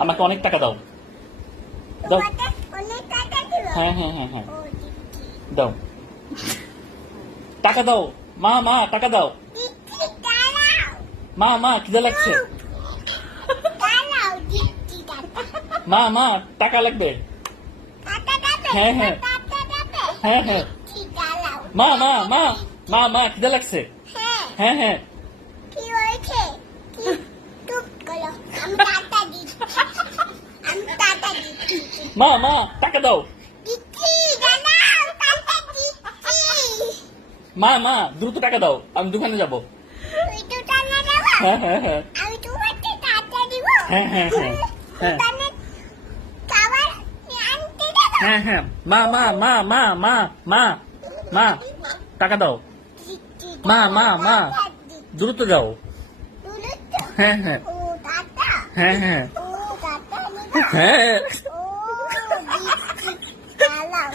আমাকে অনেক টাকা দাও। দাও। তোমাকে অনেক টাকা দিব। হ্যাঁ হ্যাঁ হ্যাঁ হ্যাঁ ও দিচ্ছি। দাও। টাকা দাও। মা মা টাকা দাও। দিচ্ছি, দাঁড়াও। মা মা খিদে লাগছে। দাঁড়াও, দিচ্ছি টাকা। মা মা টাকা লাগবে। টাকা দেবে? হ্যাঁ, হ্যাঁ। টাকা দেবে? হ্যাঁ হ্যাঁ দিচ্ছি, দাঁড়াও। মা মা মা মা মা খিদে লাগছে। হ্যাঁ, হ্যাঁ হ্যাঁ কি হয়েছে? কি? চুপ করো। আমি টাকা দিচ্ছি। আমি টাকা দিচ্ছি। মা মা টাকা দাও। দিচ্ছি, দাঁড়াও, টাকা দিচ্ছি। মা মা দ্রুত টাকা দাও, আমি দোকানে যাব। তুই তো টাকা দেবা? হ্যাঁ হ্যাঁ হ্যাঁ আমি তোমাকে টাকা দিব। হ্যাঁ হ্যাঁ হ্যাঁ হ্যাঁ দোকানে খাবার আনতে দেবো? হ্যাঁ হ্যাঁ মা মা মা মা মা মা মা টাকা দাও। দিচ্ছি, মা মা মা টাকা দিচ্ছি। দ্রুত যাও। তুলে তো? হ্যাঁ হ্যাঁ ও টাকা। হ্যাঁ হ্যাঁ ও টাকা নিব। হ্যাঁ ও দিচ্ছি, দাঁড়াও।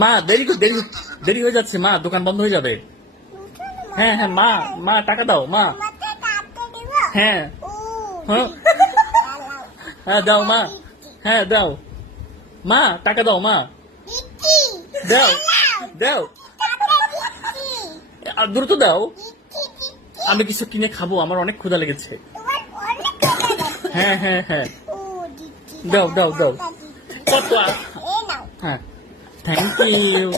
মা দেরি দেরি হয়ে যাচ্ছে মা, দোকান বন্ধ হয়ে যাবে। হ্যাঁ হ্যাঁ মা মা টাকা দাও মা। তোমাকে টাকা দিব? হ্যাঁ ও হ্যাঁ দাঁড়াও। হ্যাঁ দাও মা। হ্যাঁ দাও মা টাকা দাও মা। দিচ্ছি, দাও দাঁড়াও। দাও টাকা দিচ্ছি। আর দ্রুত দাও, দিচ্ছি, দিচ্ছি। আমি কিছু কিনে খাবো, আমার অনেক ক্ষুধা লেগেছে। তোমার অনেক টাকা লাগবে। হ্যাঁ হ্যাঁ হ্যাঁ ও দিচ্ছি, দাও, দাও, দাও। টাকা দিচ্ছি। কত এই নাও। হ্যাঁ থ্যাংক ইউ।